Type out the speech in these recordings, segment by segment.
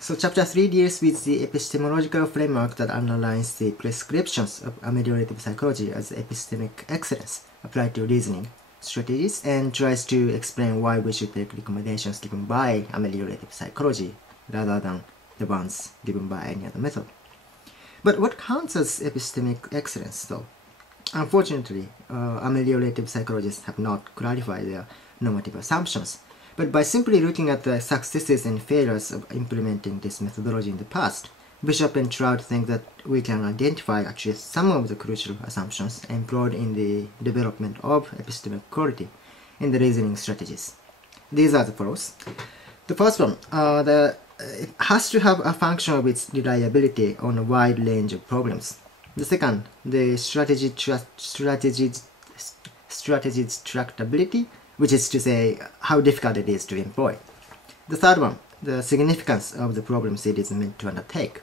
So chapter 3 deals with the epistemological framework that underlines the prescriptions of ameliorative psychology as epistemic excellence applied to reasoning strategies, and tries to explain why we should take recommendations given by ameliorative psychology rather than the ones given by any other method. But what counts as epistemic excellence, though? Unfortunately, ameliorative psychologists have not clarified their normative assumptions. But by simply looking at the successes and failures of implementing this methodology in the past, Bishop and Trout think that we can identify actually some of the crucial assumptions employed in the development of epistemic quality in the reasoning strategies. These are the follows. The first one, it has to have a function of its reliability on a wide range of problems. The second, the strategy's tractability, which is to say how difficult it is to employ. The third one, the significance of the problems it is meant to undertake.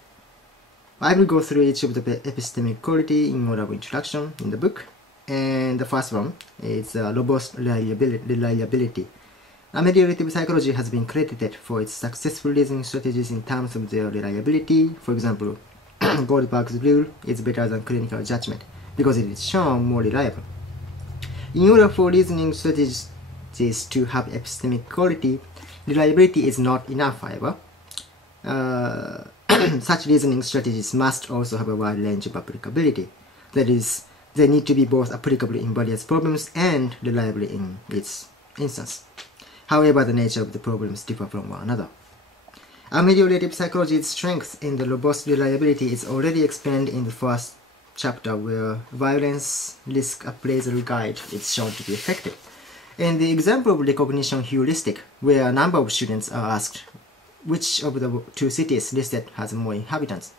I will go through each of the epistemic quality in order of introduction in the book. And the first one is robust reliability. Ameliorative psychology has been credited for its successful reasoning strategies in terms of their reliability. For example, Goldberg's rule is better than clinical judgment because it is shown more reliable. In order for reasoning strategies to have epistemic quality, reliability is not enough, however. Such reasoning strategies must also have a wide range of applicability. That is, they need to be both applicable in various problems and reliable in its instance. However, the nature of the problems differ from one another. Ameliorative psychology's strength in the robust reliability is already explained in the first chapter, where violence risk appraisal guide is shown to be effective. In the example of recognition heuristic, where a number of students are asked which of the two cities listed has more inhabitants,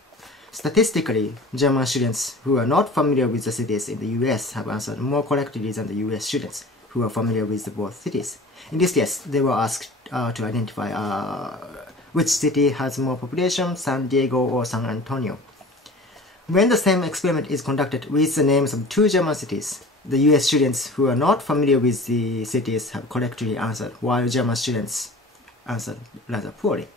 statistically, German students who are not familiar with the cities in the US have answered more correctly than the US students who are familiar with both cities. In this case, they were asked to identify which city has more population, San Diego or San Antonio. When the same experiment is conducted with the names of two German cities, the US students who are not familiar with the cities have correctly answered, while German students answered rather poorly.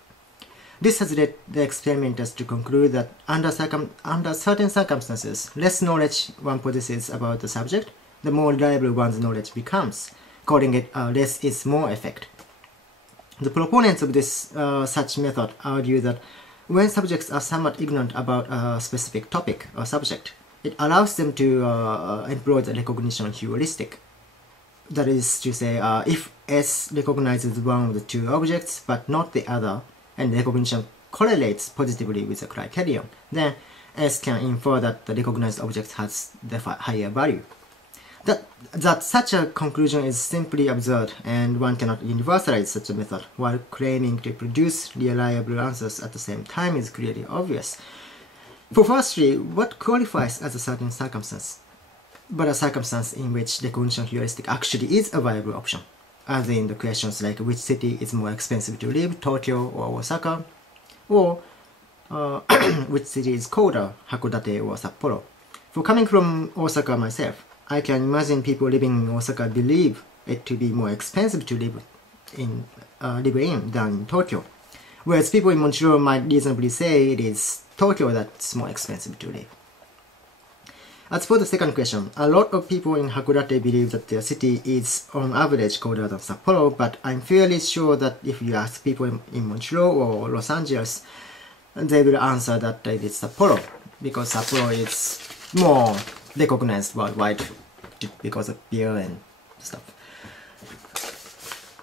This has led the experimenters to conclude that under certain circumstances, less knowledge one possesses about the subject, the more reliable one's knowledge becomes, calling it less is more effect. The proponents of this such method argue that when subjects are somewhat ignorant about a specific topic or subject, it allows them to employ the recognition heuristic. That is to say, if S recognizes one of the two objects but not the other, and recognition correlates positively with the criterion, then S can infer that the recognized object has the higher value. That such a conclusion is simply absurd, and one cannot universalize such a method while claiming to produce reliable answers at the same time is clearly obvious. For firstly, what qualifies as a certain circumstance, but a circumstance in which recognition heuristic actually is a viable option, as in the questions like which city is more expensive to live, Tokyo or Osaka, or which city is colder, Hakodate or Sapporo. For coming from Osaka myself, I can imagine people living in Osaka believe it to be more expensive to live in than in Tokyo, whereas people in Montreal might reasonably say it is Tokyo that's more expensive to live. As for the second question, a lot of people in Hakodate believe that their city is on average colder than Sapporo, but I'm fairly sure that if you ask people in Montreal or Los Angeles, they will answer that it is Sapporo, because Sapporo is more recognized worldwide because of beer and stuff.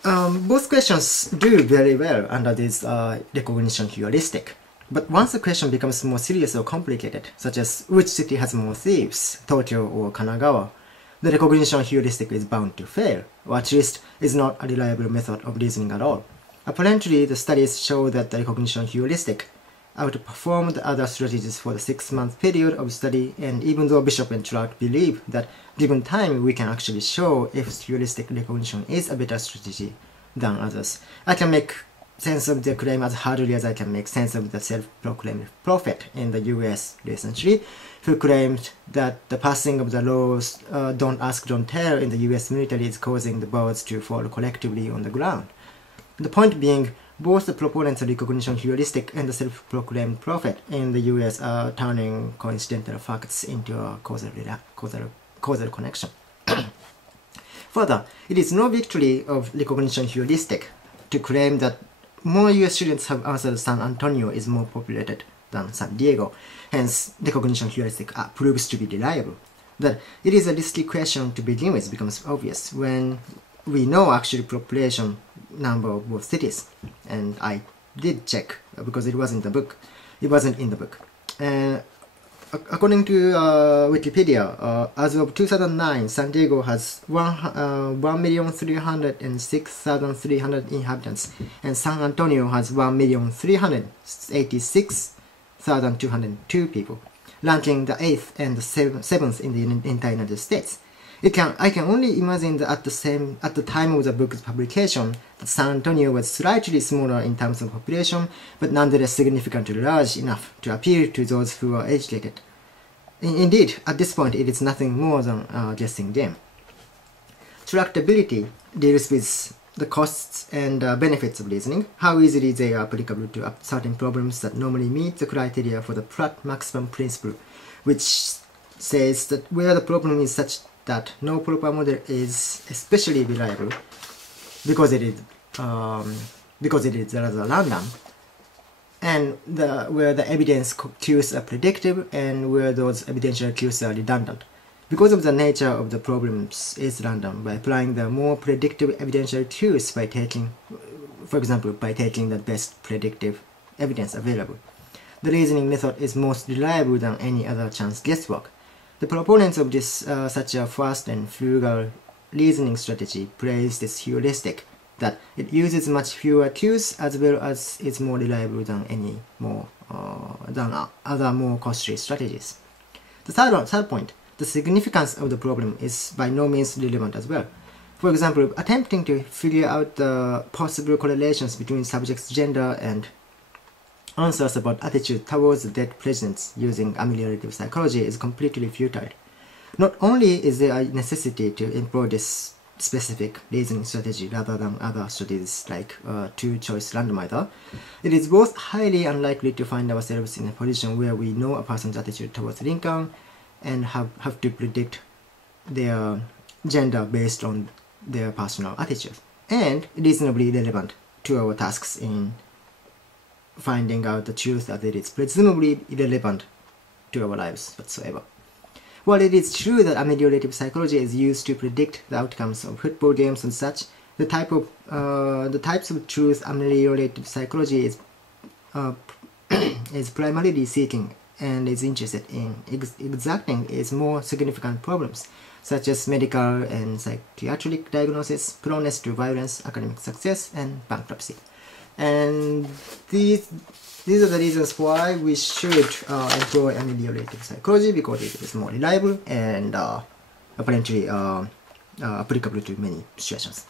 Both questions do very well under this recognition heuristic. But once the question becomes more serious or complicated, such as which city has more thieves, Tokyo or Kanagawa, the recognition heuristic is bound to fail, or at least is not a reliable method of reasoning at all. Apparently, the studies show that the recognition heuristic outperformed other strategies for the 6-month period of study, and even though Bishop and Trout believe that given time we can actually show if heuristic recognition is a better strategy than others, I can make sense of their claim as hardly as I can make sense of the self-proclaimed prophet in the US recently, who claimed that the passing of the laws don't ask, don't tell in the US military is causing the birds to fall collectively on the ground. The point being, both the proponents of recognition heuristic and the self-proclaimed prophet in the US are turning coincidental facts into a causal connection. Further, it is no victory of recognition heuristic to claim that more US students have answered San Antonio is more populated than San Diego. Hence, recognition heuristic proves to be reliable. That it is a risky question to begin with becomes obvious when we know actual population number of both cities. And I did check because it wasn't in the book. According to Wikipedia, as of 2009, San Diego has 1,306,300 inhabitants, and San Antonio has 1,386,202 people, ranking the 8th and the 7th in the entire United States. I can only imagine that at the time of the book's publication, that San Antonio was slightly smaller in terms of population, but nonetheless significantly large enough to appeal to those who are educated. Indeed, at this point, it is nothing more than a guessing game. Tractability deals with the costs and benefits of reasoning, how easily they are applicable to certain problems that normally meet the criteria for the Pratt maximum principle, which says that where the problem is such that no proper model is especially reliable because it is rather random, and where the evidence cues are predictive and where those evidential cues are redundant. Because of the nature of the problems is random, by applying the more predictive evidential cues by taking, for example, by taking the best predictive evidence available, the reasoning method is most reliable than any other chance guesswork. The proponents of this such a fast and frugal reasoning strategy praise this heuristic, that it uses much fewer cues as well as is more reliable than other more costly strategies. The third point, the significance of the problem is by no means relevant as well. For example, attempting to figure out the possible correlations between subjects' gender and answers about attitude towards the dead presidents using ameliorative psychology is completely futile. Not only is there a necessity to employ this specific reasoning strategy rather than other strategies like two-choice randomizer, it is both highly unlikely to find ourselves in a position where we know a person's attitude towards Lincoln and have to predict their gender based on their personal attitude, and reasonably relevant to our tasks in finding out the truth that it is presumably irrelevant to our lives whatsoever. While it is true that ameliorative psychology is used to predict the outcomes of football games and such, the types of truth ameliorative psychology is primarily seeking and is interested in exacting its more significant problems, such as medical and psychiatric diagnosis, proneness to violence, academic success, and bankruptcy. And these are the reasons why we should employ ameliorative psychology, because it is more reliable and apparently applicable to many situations.